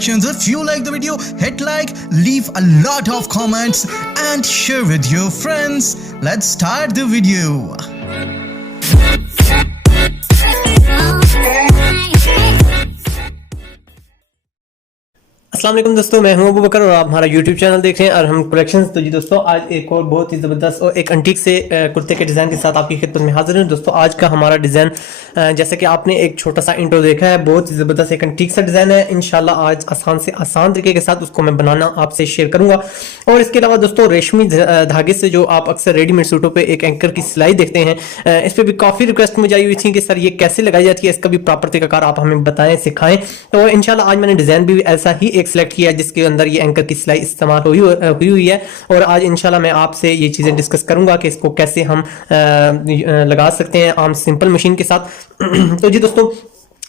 suggestions. If you like the video, hit like, leave a lot of comments and share with your friends. Let's start the video. अस्सलाम वालेकुम दोस्तों, मैं हूं अबू बकर और आप हमारा यूट्यूब चैनल देख रहे हैं और हम कलेक्शंस। तो जी दोस्तों, आज एक और बहुत ही ज़बरदस्त और एक अंटीक से कुर्ते के डिज़ाइन के साथ आपकी खिदमत में हाजिर हूं। दोस्तों, आज का हमारा डिज़ाइन जैसे कि आपने एक छोटा सा इंट्रो देखा है, बहुत ही ज़बरदस्त एक अंटीक सा डिज़ाइन है। इंशाल्लाह आज आसान से आसान तरीके के साथ उसको मैं बनाना आपसे शेयर करूँगा। और इसके अलावा दोस्तों, रेशमी धागे से जो आप अक्सर रेडीमेड सूटों पर एक एंकर की सिलाई देखते हैं, इस पर भी काफ़ी रिक्वेस्ट मुझे आई हुई थी कि सर ये कैसे लगाई जाती है, इसका भी प्रॉपर तरीकाकार आप हमें बताएं, सिखाएं। तो इंशाल्लाह आज मैंने डिज़ाइन भी ऐसा ही एक सिलेक्ट किया जिसके अंदर ये एंकर की सिलाई इस्तेमाल हुई है। और आज इंशाल्लाह मैं आपसे ये चीज़ें डिस्कस करूंगा कि इसको कैसे हम लगा सकते हैं आम सिंपल मशीन के साथ। तो जी दोस्तों,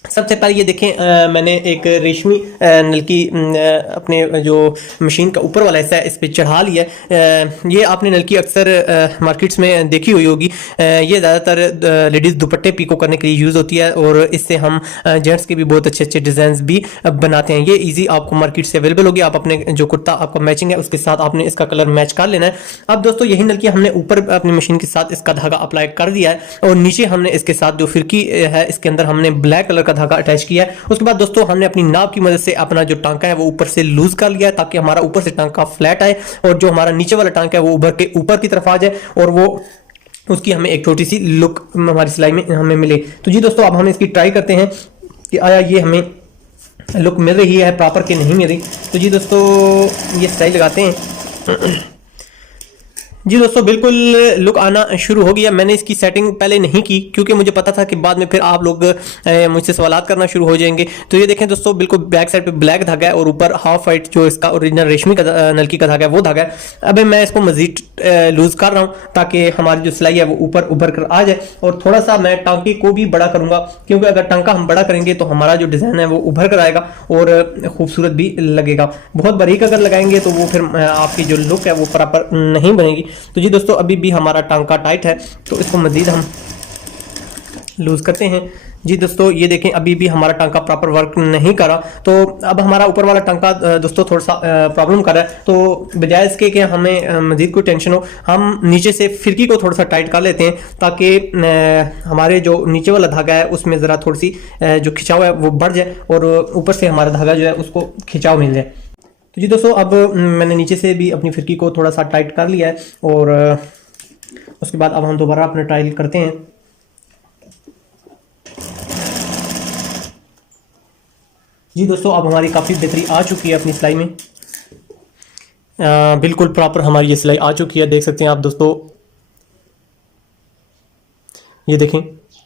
सबसे पहले ये देखें, मैंने एक रेशमी नलकी अपने जो मशीन का ऊपर वाला हिस्सा है इस पे चढ़ा लिया है। ये आपने नलकी अक्सर मार्केट्स में देखी हुई होगी। ये ज़्यादातर लेडीज़ दुपट्टे पीको करने के लिए यूज़ होती है और इससे हम जेंट्स के भी बहुत अच्छे अच्छे डिज़ाइन भी बनाते हैं। ये ईजी आपको मार्केट से अवेलेबल होगी। आप अपने जो कुर्ता आपका मैचिंग है उसके साथ आपने इसका कलर मैच कर लेना है। अब दोस्तों, यही नलकी हमने ऊपर अपनी मशीन के साथ इसका धागा अप्लाई कर दिया है और नीचे हमने इसके साथ जो फिरकी है इसके अंदर हमने ब्लैक कलर धागा अटैच किया है। उसके बाद दोस्तों, हमने अपनी नाप की मदद से अपना जो टांका है वो ऊपर से लूज कर लिया है ताकि हमारा ऊपर से टांका फ्लैट आए और जो हमारा नीचे वाला टांका है वो उभर के ऊपर की तरफ आ जाए और वो उसकी हमें एक छोटी सी लुक हमारी सिलाई में हमें मिले। तो जी दोस्तों, अब हम इसकी ट्राई करते हैं कि आया ये हमें लुक मिल रही है प्रॉपर कि नहीं मिल रही। तो जी दोस्तों, ये सिलाई लगाते हैं। जी दोस्तों, बिल्कुल लुक आना शुरू हो गया। मैंने इसकी सेटिंग पहले नहीं की क्योंकि मुझे पता था कि बाद में फिर आप लोग मुझसे सवालात करना शुरू हो जाएंगे। तो ये देखें दोस्तों, बिल्कुल बैक साइड पे ब्लैक धागा है और ऊपर हाफ वाइट जो इसका ओरिजिनल रेशमी का नलकी का धागा है वो धागा है। अब मैं इसको मजीद लूज कर रहा हूँ ताकि हमारी जो सिलाई है वो ऊपर उभर कर आ जाए। और थोड़ा सा मैं टांके को भी बड़ा करूंगा क्योंकि अगर टांका हम बड़ा करेंगे तो हमारा जो डिज़ाइन है वो उभर कर आएगा और खूबसूरत भी लगेगा। बहुत बारीक अगर लगाएंगे तो वो फिर आपकी जो लुक है वो प्रॉपर नहीं बनेगी। तो जी दोस्तों, अभी भी हमारा टांका टाइट है तो इसको मजीद हम लूज करते हैं। जी दोस्तों, ये देखें अभी भी हमारा टांका प्रॉपर वर्क नहीं कर रहा। तो अब हमारा ऊपर वाला टांका दोस्तों थोड़ा सा प्रॉब्लम कर रहा है। तो बजाय इसके कि हमें मजीद कोई टेंशन हो, हम नीचे से फिरकी को थोड़ा सा टाइट कर लेते हैं ताकि हमारे जो नीचे वाला धागा है उसमें ज़रा थोड़ी सी जो खिंचाव है वो बढ़ जाए और ऊपर से हमारा धागा जो है उसको खिंचाव मिल जाए। तो जी दोस्तों, अब मैंने नीचे से भी अपनी फिरकी को थोड़ा सा टाइट कर लिया है और उसके बाद अब हम दोबारा अपना ट्रायल करते हैं। जी दोस्तों, अब हमारी काफ़ी बेहतरी आ चुकी है अपनी सिलाई में। बिल्कुल प्रॉपर हमारी ये सिलाई आ चुकी है, देख सकते हैं आप दोस्तों। ये देखें,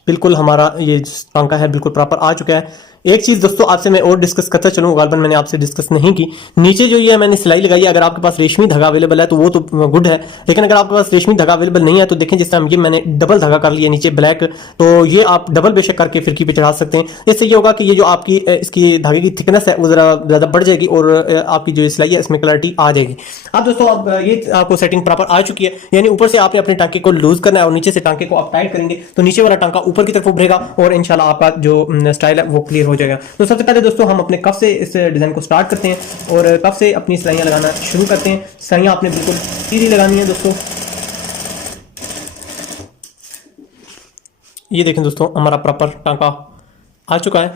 बिल्कुल हमारा ये टांका है बिल्कुल प्रॉपर आ चुका है। एक चीज़ दोस्तों आपसे मैं और डिस्कस करता चलूँ, गालबन मैंने आपसे डिस्कस नहीं की। नीचे जो ये मैंने सिलाई लगाई है, अगर आपके पास रेशमी धागा अवेलेबल है तो वो तो गुड है, लेकिन अगर आपके पास रेशमी धागा अवेलेबल नहीं है तो देखें जिस टाइम ये मैंने डबल धागा कर लिया नीचे ब्लैक, तो ये आप डबल बेशक करके फिरकी पे चढ़ा सकते हैं। इससे ये होगा कि ये जो आपकी इसकी धागे की थिकनेस है वो ज़रा ज़्यादा बढ़ जाएगी और आपकी जो सिलाई है इसमें क्लैरिटी आ जाएगी। अब दोस्तों, अब ये आपको सेटिंग प्रॉपर आ चुकी है, यानी ऊपर से आपने अपने टांके को लूज करना है और नीचे से टांके को आप टाइट करेंगे तो नीचे वाला टांका ऊपर की तरफ उभरेगा और इंशाल्लाह आपका जो स्टाइल है वो क्लियर हो जाएगा। तो सबसे पहले दोस्तों, हम अपने कफ से इस डिज़ाइन को स्टार्ट करते हैं और कफ से अपनी सिलाइयाँ लगाना शुरू करते हैं। सिलाइयाँ आपने बिल्कुल सीधी लगानी है दोस्तों। ये देखें दोस्तों, हमारा प्रॉपर टांका आ चुका है।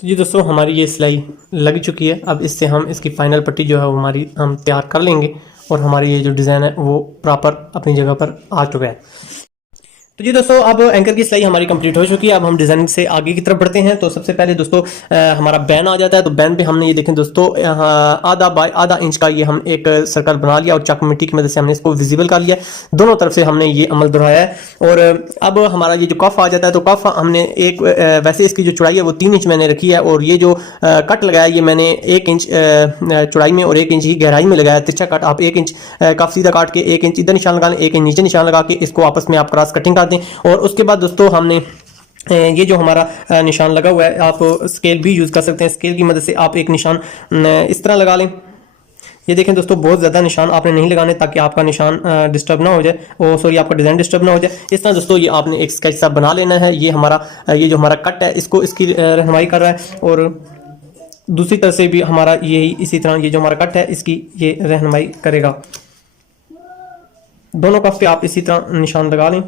तो जी दोस्तों, हमारी ये सिलाई लग चुकी है। अब इससे हम इसकी फाइनल पट्टी जो है वो हमारी हम तैयार कर लेंगे और हमारी ये जो डिज़ाइन है वो प्रॉपर अपनी जगह पर आ चुका है। तो जी दोस्तों, अब एंकर की सिलाई हमारी कंप्लीट हो चुकी है। अब हम डिज़ाइनिंग से आगे की तरफ बढ़ते हैं। तो सबसे पहले दोस्तों हमारा बैन आ जाता है। तो बैन पे हमने ये देखें दोस्तों, आधा बाय आधा इंच का ये हम एक सर्कल बना लिया और चाकू मिट्टी की मदद से हमने इसको विजिबल कर लिया। दोनों तरफ से हमने ये अमल दोहराया है। और अब हमारा ये जो कफ आ जाता है, तो कफ हमने एक वैसे इसकी जो चौड़ाई है वो 3 इंच मैंने रखी है और ये जो कट लगाया ये मैंने 1 इंच चौड़ाई में और 1 इंच ही गहराई में लगाया। तिरछा कट आप 1 इंच कफ सीधा काट के 1 इंच इधर निशान लगा लें, 1 इंच नीचे निशान लगा के इसको आपस में आप क्रॉस कटिंग कर दें। और उसके बाद दोस्तों, हमने ये जो हमारा निशान लगा हुआ है, आप स्केल भी यूज़ कर सकते हैं। स्केल की मदद से आप एक निशान इस तरह लगा लें। ये देखें दोस्तों, बहुत ज़्यादा निशान आपने नहीं लगाने ताकि आपका निशान डिस्टर्ब ना हो जाए, और सॉरी आपका डिज़ाइन डिस्टर्ब ना हो जाए। इस तरह दोस्तों ये आपने एक स्केच सा बना लेना है। ये हमारा ये जो हमारा कट है इसको इसकी रहनुमाई कर रहा है, और दूसरी तरफ से भी हमारा यही इसी तरह ये जो हमारा कट है इसकी ये रहनुमाई करेगा। दोनों कफ पे आप इसी तरह निशान लगा लें।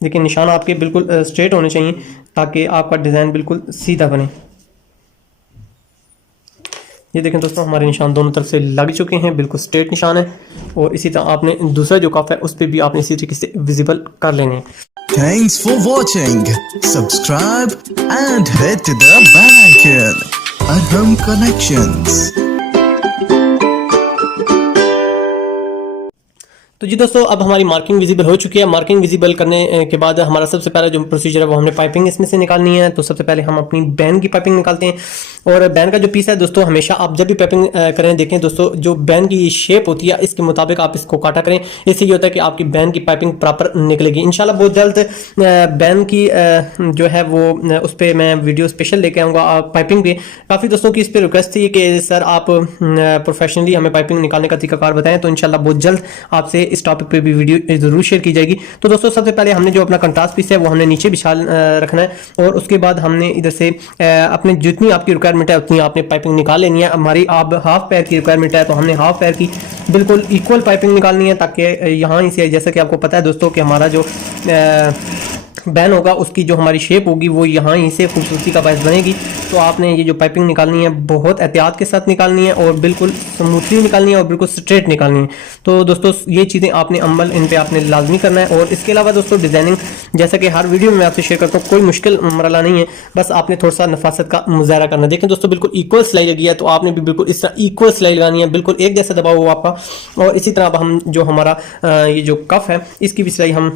लेकिन निशान आपके बिल्कुल स्ट्रेट होने चाहिए ताकि आपका डिज़ाइन बिल्कुल सीधा बने। ये देखें दोस्तों, हमारे निशान दोनों तरफ से लग चुके हैं, बिल्कुल स्ट्रेट निशान है। और इसी तरह आपने दूसरा जो कफ है उस पर भी आपने इसी तरीके से विजिबल कर लेने हैं। Thanks for watching. Subscribe and hit the bell icon. Arham Collections. तो जी दोस्तों, अब हमारी मार्किंग विजिबल हो चुकी है। मार्किंग विजिबल करने के बाद हमारा सबसे पहला जो प्रोसीजर है वो हमने पाइपिंग इसमें से निकालनी है। तो सबसे पहले हम अपनी बैन की पाइपिंग निकालते हैं। और बैन का जो पीस है दोस्तों, हमेशा आप जब भी पाइपिंग करें, देखें दोस्तों, जो बैन की शेप होती है इसके मुताबिक आप इसको काटा करें। इससे ये होता है कि आपकी बैन की पाइपिंग प्रॉपर निकलेगी इंशाल्लाह। बहुत जल्द बैन की जो है वो उस पर मैं वीडियो स्पेशल लेके आऊँगा पाइपिंग पे। काफ़ी दोस्तों की इस पर रिक्वेस्ट थी कि सर आप प्रोफेशनली हमें पाइपिंग निकालने का तरीकाकार बताएं। तो इंशाल्लाह बहुत जल्द आपसे इस टॉपिक पे भी वीडियो जरूर शेयर की जाएगी। तो दोस्तों, सबसे पहले हमने जो अपना कंट्रास्ट पीस है वो हमने नीचे बिछा रखना है, और उसके बाद हमने इधर से अपने जितनी आपकी रिक्वायरमेंट है उतनी आपने पाइपिंग निकाल लेनी है। हमारी आप हाफ पैर की रिक्वायरमेंट है तो हमने हाफ पैर की बिल्कुल इक्वल पाइपिंग निकालनी है, ताकि यहाँ से जैसा कि आपको पता है दोस्तों कि हमारा जो बैन होगा उसकी जो हमारी शेप होगी वो यहाँ ही से खूबसूरती का बायस बनेगी। तो आपने ये जो पाइपिंग निकालनी है बहुत एहतियात के साथ निकालनी है, और बिल्कुल स्मूथली निकालनी है, और बिल्कुल स्ट्रेट निकालनी है। तो दोस्तों, ये चीज़ें आपने अमल इन पे आपने लाजमी करना है। और इसके अलावा दोस्तों, डिज़ाइनिंग जैसा कि हर वीडियो में मैं आपसे शेयर करता हूँ, कोई मुश्किल मरला नहीं है, बस आपने थोड़ा सा नफासत का मुजाहरा करना है। देखें दोस्तों, बिल्कुल इक्वल सिलाई लगी है, तो आपने भी बिल्कुल इस तरह इक्वल सिलाई लगानी है, बिल्कुल एक जैसा दबाव हो आपका। और इसी तरह अब हम जो हमारा ये जो कफ है इसकी भी सिलाई हम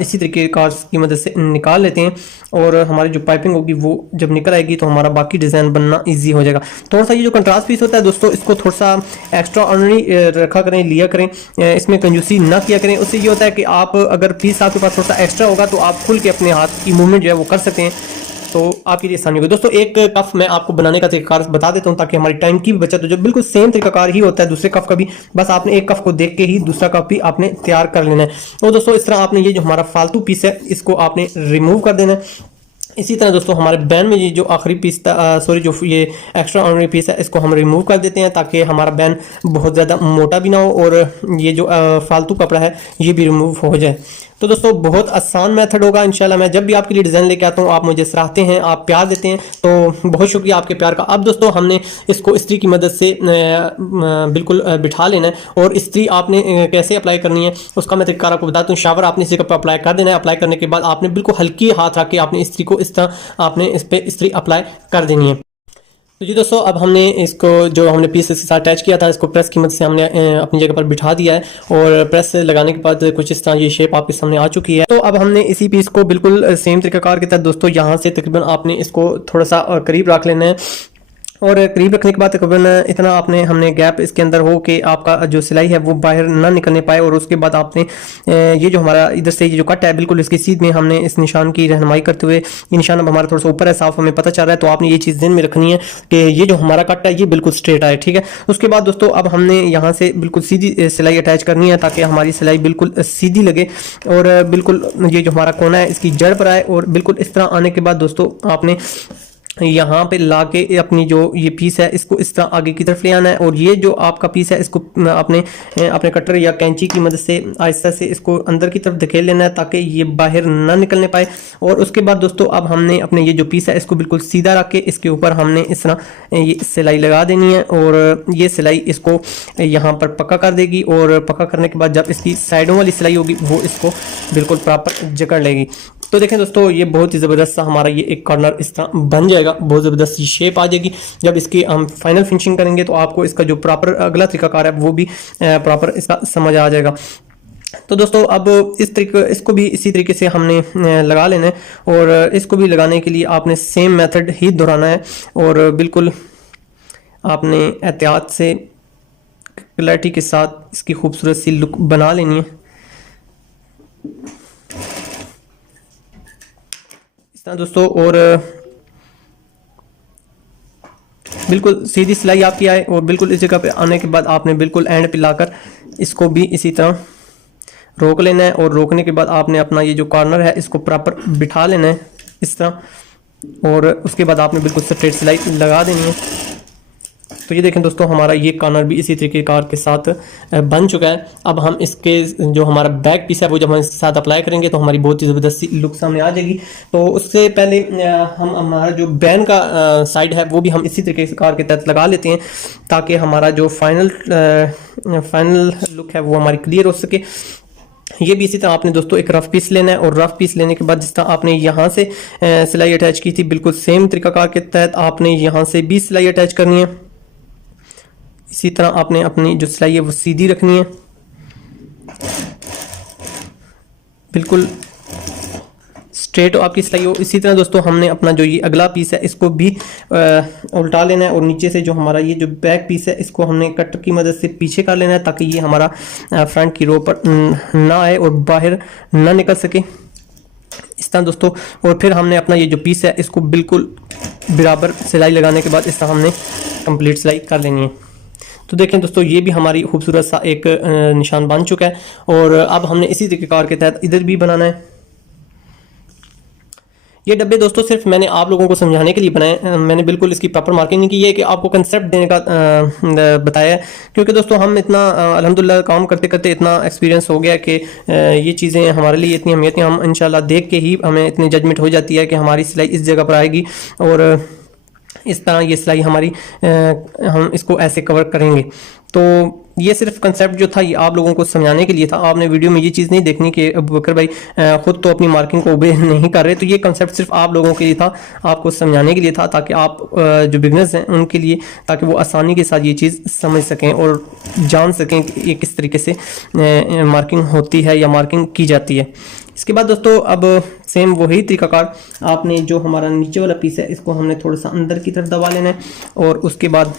इसी तरीके की मदद से निकाल लेते हैं। और हमारी जो पाइपिंग होगी वो जब निकल आएगी तो हमारा बाकी डिज़ाइन बनना इजी हो जाएगा। थोड़ा सा ये जो कंट्रास्ट पीस होता है दोस्तों, इसको थोड़ा सा एक्स्ट्रा ऑर्डिनरी रखा करें, लिया करें, इसमें कंजूसी ना किया करें। उससे ये होता है कि आप अगर पीस आपके पास थोड़ा सा एक्स्ट्रा होगा तो आप खुल के अपने हाथ की मूवमेंट जो है वो कर सकते हैं, तो आपके लिए आसानी होगी। दोस्तों, एक कफ मैं आपको बनाने का तरीकाकार बता देता हूं ताकि हमारी टाइम की भी बचत हो जाए। बिल्कुल सेम तरीकाकार ही होता है दूसरे कफ का भी, बस आपने एक कफ को देख के ही दूसरा कफ भी आपने तैयार कर लेना है। तो दोस्तों, इस तरह आपने ये जो हमारा फालतू पीस है इसको आपने रिमूव कर देना है। इसी तरह दोस्तों, हमारे बैन में ये जो आखिरी पीस था, सॉरी जो ये एक्स्ट्रा ऑर्डिनरी पीस है इसको हम रिमूव कर देते हैं ताकि हमारा बैन बहुत ज़्यादा मोटा भी ना हो, और ये जो फालतू कपड़ा है ये भी रिमूव हो जाए। तो दोस्तों, बहुत आसान मेथड होगा इंशाल्लाह। मैं जब भी आपके लिए डिज़ाइन लेके आता हूँ आप मुझे सराहते हैं, आप प्यार देते हैं, तो बहुत शुक्रिया आपके प्यार का। अब दोस्तों, हमने इसको इस्त्री की मदद से बिल्कुल बिठा लेना है। और इस्त्री आपने कैसे अप्लाई करनी है उसका मैं तरीका आपको बताता हूँ। शावर आपने इसी पर अप्लाई कर देना है। अप्लाई करने के बाद आपने बिल्कुल हल्की हाथ रख के आपने इस्त्री को इस तरह आपने इस पर इस्त्री अप्लाई कर देनी है। तो जी दोस्तों, अब हमने इसको जो हमने पीस इसके साथ अटैच किया था इसको प्रेस की मदद से हमने अपनी जगह पर बिठा दिया है, और प्रेस लगाने के बाद कुछ इस तरह ये शेप आपके सामने आ चुकी है। तो अब हमने इसी पीस को बिल्कुल सेम तरीकाकार के तहत दोस्तों यहाँ से तकरीबन आपने इसको थोड़ा सा करीब रख लेना है, और करीब रखने के बाद तकरीबन इतना हमने गैप इसके अंदर हो कि आपका जो सिलाई है वो बाहर ना निकलने पाए। और उसके बाद आपने ये जो हमारा इधर से ये जो कट है बिल्कुल इसकी सीध में हमने इस निशान की रहनुमाई करते हुए, ये निशान अब हमारा थोड़ा सा ऊपर है, साफ हमें पता चल रहा है। तो आपने ये चीज़ ध्यान में रखनी है कि ये जो हमारा कट है ये बिल्कुल स्ट्रेट आए, ठीक है। उसके बाद दोस्तों, अब हमने यहाँ से बिल्कुल सीधी सिलाई अटैच करनी है ताकि हमारी सिलाई बिल्कुल सीधी लगे, और बिल्कुल ये जो हमारा कोना है इसकी जड़ पर आए। और बिल्कुल इस तरह आने के बाद दोस्तों, आपने यहाँ पे लाके अपनी जो ये पीस है इसको इस तरह आगे की तरफ ले आना है। और ये जो आपका पीस है इसको आपने अपने कटर या कैंची की मदद से आहिस्ता से इसको अंदर की तरफ धकेल लेना है ताकि ये बाहर ना निकलने पाए। और उसके बाद दोस्तों, अब हमने अपने ये जो पीस है इसको बिल्कुल सीधा रख के इसके ऊपर हमने इस तरह ये सिलाई लगा देनी है, और ये सिलाई इसको यहाँ पर पक्का कर देगी। और पक्का करने के बाद जब इसकी साइडों वाली सिलाई होगी वो इसको बिल्कुल प्रॉपर जकड़ लेगी। तो देखें दोस्तों, ये बहुत ही ज़बरदस्त सा हमारा ये एक कॉर्नर इस तरह बन जाएगा, बहुत ज़बरदस्त सी शेप आ जाएगी। जब इसकी हम फाइनल फिनिशिंग करेंगे तो आपको इसका जो प्रॉपर अगला तरीकाकार है वो भी प्रॉपर इसका समझ आ जाएगा। तो दोस्तों, अब इसको भी इसी तरीके से हमने लगा लेना है, और इसको भी लगाने के लिए आपने सेम मेथड ही दोहराना है, और बिल्कुल आपने एहतियात से क्लैरिटी के साथ इसकी खूबसूरत सी लुक बना लेनी है। इस तरह दोस्तों, और बिल्कुल सीधी सिलाई आपकी आए और बिल्कुल इस जगह पे आने के बाद आपने बिल्कुल एंड पे लाकर इसको भी इसी तरह रोक लेना है और रोकने के बाद आपने अपना ये जो कॉर्नर है इसको प्रॉपर बिठा लेना है इस तरह और उसके बाद आपने बिल्कुल स्ट्रेट सिलाई लगा देनी है। तो ये देखें दोस्तों हमारा ये कॉर्नर भी इसी तरीके कार के साथ बन चुका है। अब हम इसके जो हमारा बैक पीस है वो जब हम इसके साथ अप्लाई करेंगे तो हमारी बहुत ही ज़बरदस्त लुक सामने आ जाएगी। तो उससे पहले हम हमारा जो बैन का साइड है वो भी हम इसी तरीके से कार के तहत लगा लेते हैं ताकि हमारा जो फाइनल लुक है वो हमारी क्लियर हो सके। ये भी इसी तरह आपने दोस्तों एक रफ पीस लेना है और रफ पीस लेने के बाद जिस तरह आपने यहाँ से सिलाई अटैच की थी बिल्कुल सेम तरीकाकार के तहत आपने यहाँ से भी सिलाई अटैच करनी है। इसी तरह आपने अपनी जो सिलाई है वो सीधी रखनी है, बिल्कुल स्ट्रेट आपकी सिलाई हो। इसी तरह दोस्तों हमने अपना जो ये अगला पीस है इसको भी उल्टा लेना है और नीचे से जो हमारा ये जो बैक पीस है इसको हमने कटर की मदद से पीछे कर लेना है ताकि ये हमारा फ्रंट की रो पर ना आए और बाहर ना निकल सके इस तरह दोस्तों। और फिर हमने अपना ये जो पीस है इसको बिल्कुल बराबर सिलाई लगाने के बाद इस तरह हमने कंप्लीट सिलाई कर लेनी है। तो देखें दोस्तों ये भी हमारी खूबसूरत सा एक निशान बन चुका है और अब हमने इसी तरीके के तहत इधर भी बनाना है। ये डब्बे दोस्तों सिर्फ मैंने आप लोगों को समझाने के लिए बनाए, मैंने बिल्कुल इसकी प्रॉपर मार्किंग नहीं की है कि आपको कंसेप्ट देने का बताया है, क्योंकि दोस्तों हम इतना अल्हम्दुलिल्लाह काम करते करते इतना एक्सपीरियंस हो गया कि ये चीज़ें हमारे लिए इतनी अहमियत है, हम इंशाल्लाह देख के ही हमें इतनी जजमेंट हो जाती है कि हमारी सिलाई इस जगह पर आएगी और इस तरह ये सिलाई हमारी हम इसको ऐसे कवर करेंगे। तो ये सिर्फ कंसेप्ट जो था ये आप लोगों को समझाने के लिए था। आपने वीडियो में ये चीज़ नहीं देखनी कि अबू बकर भाई खुद तो अपनी मार्किंग को ओबे नहीं कर रहे। तो ये कंसेप्ट सिर्फ आप लोगों के लिए था, आपको समझाने के लिए था ताकि आप जो बिगनर्स हैं उनके लिए, ताकि वो आसानी के साथ ये चीज़ समझ सकें और जान सकें कि ये किस तरीके से मार्किंग होती है या मार्किंग की जाती है। इसके बाद दोस्तों अब सेम वही तरीकाकार आपने जो हमारा नीचे वाला पीस है इसको हमने थोड़ा सा अंदर की तरफ दबा लेना है और उसके बाद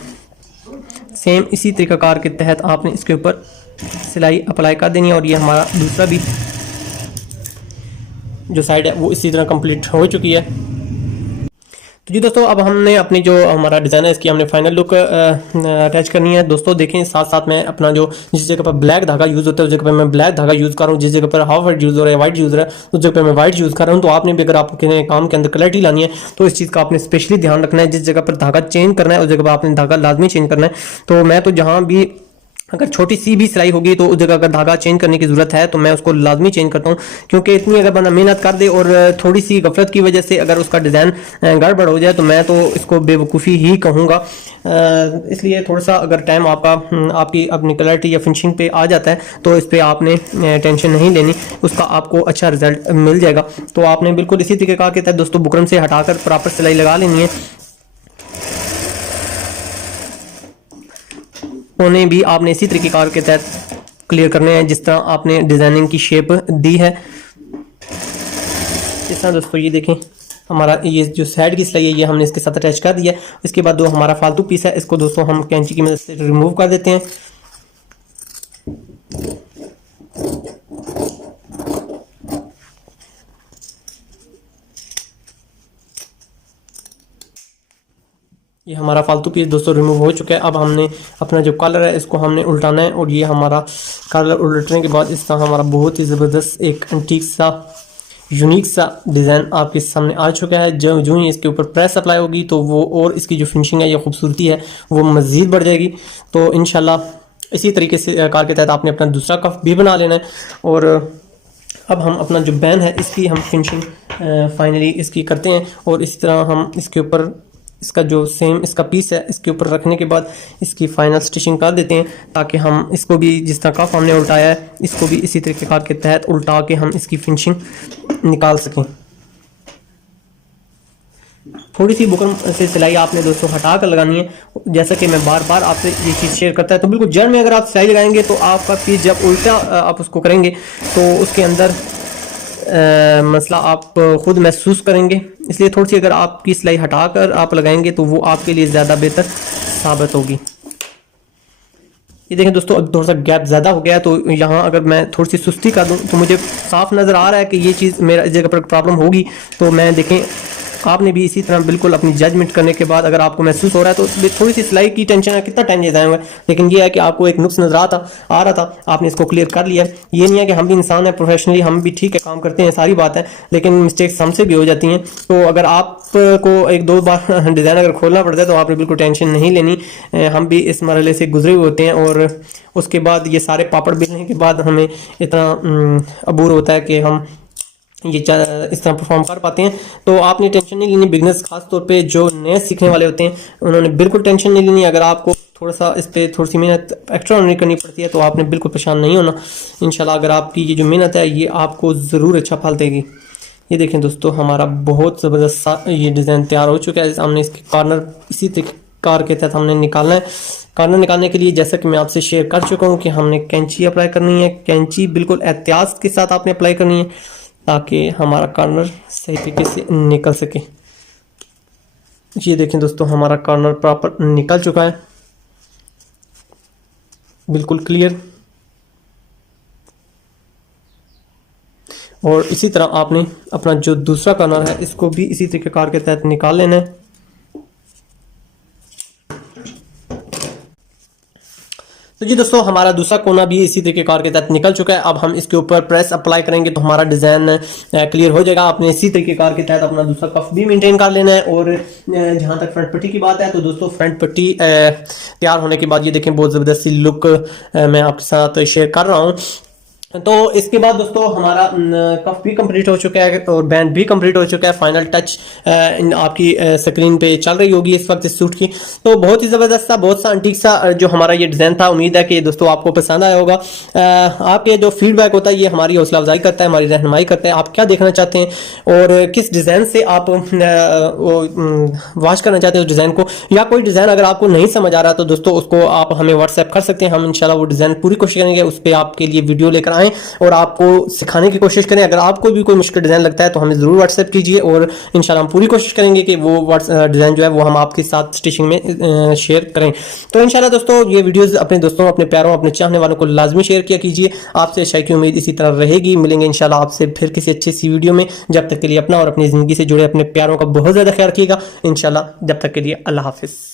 सेम इसी तरीकाकार के तहत आपने इसके ऊपर सिलाई अप्लाई कर देनी है। और ये हमारा दूसरा भी जो साइड है वो इसी तरह कंप्लीट हो चुकी है। तो जी दोस्तों अब हमने अपनी जो हमारा डिज़ाइन है इसकी हमने फाइनल लुक अटैच करनी है। दोस्तों देखें साथ साथ में अपना जो जिस जगह पर ब्लैक धागा यूज़ होता है उस जगह पर मैं ब्लैक धागा यूज़ कर रहा हूँ, जिस जगह पर हाफ वाइट यूज़ हो रहा है वाइट यूज़ हो रहा है उस जगह पर मैं वाइट यूज़ कर रहा हूँ। तो आपने भी अगर आपके काम के अंदर क्लैरिटी लानी है तो इस चीज़ का आपने स्पेशली ध्यान रखना है। जिस जगह पर धागा चेंज करना है उस जगह पर आपने धागा लाजमी चेंज करना है। तो मैं तो जहाँ भी अगर छोटी सी भी सिलाई होगी तो उस जगह अगर धागा चेंज करने की ज़रूरत है तो मैं उसको लाजमी चेंज करता हूँ, क्योंकि इतनी अगर बंदा मेहनत कर दे और थोड़ी सी गफलत की वजह से अगर उसका डिज़ाइन गड़बड़ हो जाए तो मैं तो इसको बेवकूफ़ी ही कहूँगा। इसलिए थोड़ा सा अगर टाइम आपकी अपनी क्लैरिटी या फिनिशिंग पे आ जाता है तो इस पर आपने टेंशन नहीं लेनी, उसका आपको अच्छा रिजल्ट मिल जाएगा। तो आपने बिल्कुल इसी तरीके के तहत दोस्तों बुकरम से हटाकर प्रॉपर सिलाई लगा लेनी है। उन्हें भी आपने इसी तरीके के तहत क्लियर करने हैं जिस तरह आपने डिज़ाइनिंग की शेप दी है। इस तरह दोस्तों ये देखें हमारा ये जो साइड की सिलाई है ये हमने इसके साथ अटैच कर दिया है। इसके बाद जो हमारा फालतू पीस है इसको दोस्तों हम कैंची की मदद से रिमूव कर देते हैं। ये हमारा फालतू पीस दोस्तों रिमूव हो चुका है। अब हमने अपना जो कलर है इसको हमने उल्टाना है और ये हमारा कलर उल्टने के बाद इस तरह हमारा बहुत ही ज़बरदस्त एक एंटीक सा यूनिक सा डिज़ाइन आपके सामने आ चुका है। जो ही इसके ऊपर प्रेस अप्लाई होगी तो वो और इसकी जो फिनिशिंग है या खूबसूरती है वो मज़ीद बढ़ जाएगी। तो इंशाल्लाह इसी तरीके से कार के तहत आपने अपना दूसरा कफ भी बना लेना है। और अब हम अपना जो बैन है इसकी हम फिनिशिंग फाइनली इसकी करते हैं और इसी तरह हम इसके ऊपर इसका जो सेम इसका पीस है इसके ऊपर रखने के बाद इसकी फाइनल स्टिचिंग कर देते हैं ताकि हम इसको भी जिस तरह कफ हमने उल्टाया है इसको भी इसी तरीके के तहत उल्टा के हम इसकी फिनिशिंग निकाल सकें। थोड़ी सी बुकरम से सिलाई आपने दोस्तों हटा कर लगानी है, जैसा कि मैं बार बार आपसे ये चीज़ शेयर करता है। तो बिल्कुल जड़ में अगर आप सिलाई लगाएंगे तो आपका पीस जब उल्टा आप उसको करेंगे तो उसके अंदर मसला आप खुद महसूस करेंगे। इसलिए थोड़ी सी अगर आपकी सिलाई हटाकर आप लगाएंगे तो वो आपके लिए ज़्यादा बेहतर साबित होगी। ये देखें दोस्तों अब थोड़ा सा गैप ज़्यादा हो गया है तो यहाँ अगर मैं थोड़ी सी सुस्ती कर दूँ तो मुझे साफ नज़र आ रहा है कि ये चीज़ मेरा इस जगह पर प्रॉब्लम होगी। तो मैं देखें आपने भी इसी तरह बिल्कुल अपनी जजमेंट करने के बाद अगर आपको महसूस हो रहा है तो थोड़ी सी सिलाई की टेंशन है, कितना टाइम जाएगा, लेकिन ये है कि आपको एक नुक्स नजर आ रहा था, आपने इसको क्लियर कर लिया। ये नहीं है कि हम भी इंसान हैं, प्रोफेशनली हम भी ठीक है काम करते हैं, सारी बात है, लेकिन मिस्टेक्स हमसे भी हो जाती हैं। तो अगर आपको एक दो बार डिज़ाइन अगर खोलना पड़ता है तो आपने बिल्कुल टेंशन नहीं लेनी। हम भी इस मरहले से गुजरे हुए होते हैं और उसके बाद ये सारे पापड़ बेलने के बाद हमें इतना अबूर होता है कि हम ये इस तरह परफॉर्म कर पाते हैं। तो आपने टेंशन नहीं लेनी, बिगनर्स खास तौर पे जो नए सीखने वाले होते हैं उन्होंने बिल्कुल टेंशन नहीं लेनी। अगर आपको थोड़ा सा इस पर थोड़ी सी मेहनत एक्स्ट्रा करनी पड़ती है तो आपने बिल्कुल परेशान नहीं होना। इंशाल्लाह अगर आपकी ये जो मेहनत है ये आपको ज़रूर अच्छा फल देगी। ये देखें दोस्तों, हमारा बहुत ज़बरदस्त ये डिज़ाइन तैयार हो चुका है। हमने इसके कॉर्नर इसी कार के तहत हमने निकालना है। कॉर्नर निकालने के लिए जैसा कि मैं आपसे शेयर कर चुका हूँ कि हमने कैंची अप्लाई करनी है। कैंची बिल्कुल एहतियात के साथ आपने अप्लाई करनी है ताकि हमारा कॉर्नर सही तरीके से निकल सके। ये देखें दोस्तों, हमारा कॉर्नर प्रॉपर निकल चुका है, बिल्कुल क्लियर। और इसी तरह आपने अपना जो दूसरा कॉर्नर है इसको भी इसी तरीके कार के तहत निकाल लेना है। तो जी दोस्तों, हमारा दूसरा कोना भी इसी तरीके कार के तहत निकल चुका है। अब हम इसके ऊपर प्रेस अप्लाई करेंगे तो हमारा डिज़ाइन क्लियर हो जाएगा। आपने इसी तरीके कार के तहत अपना दूसरा कफ भी मेंटेन कर लेना है। और जहां तक फ्रंट पट्टी की बात है तो दोस्तों, फ्रंट पट्टी तैयार होने के बाद ये देखें बहुत ज़बरदस्त सी लुक मैं आपके साथ शेयर कर रहा हूँ। तो इसके बाद दोस्तों हमारा कफ भी कंप्लीट हो चुका है और बैंड भी कंप्लीट हो चुका है। फाइनल टच आपकी स्क्रीन पे चल रही होगी इस वक्त इस सूट की। तो बहुत ही ज़बरदस्त सा, बहुत सा अंटीक सा जो हमारा ये डिज़ाइन था। उम्मीद है कि दोस्तों आपको पसंद आया होगा। आपके जो फीडबैक होता है ये हमारी हौसला अफजाई करता है, हमारी रहनुमाई करता है। आप क्या देखना चाहते हैं और किस डिज़ाइन से आप वॉच करना चाहते हैं उस डिज़ाइन को, या कोई डिज़ाइन अगर आपको नहीं समझ आ रहा तो दोस्तों उसको आप हमें व्हाट्सएप कर सकते हैं। हम इंशाल्लाह वो डिज़ाइन पूरी कोशिश करेंगे उस पर आपके लिए वीडियो लेकर आएँ और आपको सिखाने की कोशिश करें। अगर आपको भी कोई मुश्किल डिज़ाइन लगता है तो हमें ज़रूर व्हाट्सएप कीजिए और इंशाल्लाह हम पूरी कोशिश करेंगे कि वो डिज़ाइन जो है वो हम आपके साथ स्टिचिंग में शेयर करें। तो इंशाल्लाह दोस्तों ये वीडियोस अपने दोस्तों, अपने प्यारों, अपने चाहने वालों को लाजमी शेयर किया कीजिए। आपसे अच्छा की उम्मीद इसी तरह रहेगी। मिलेंगे इंशाल्लाह आपसे फिर किसी अच्छी सी वीडियो में। जब तक के लिए अपना और अपनी ज़िंदगी से जुड़े अपने प्यारों का बहुत ज़्यादा ख्याल रखिएगा। इंशाल्लाह जब तक के लिए अल्लाह हाफिज़।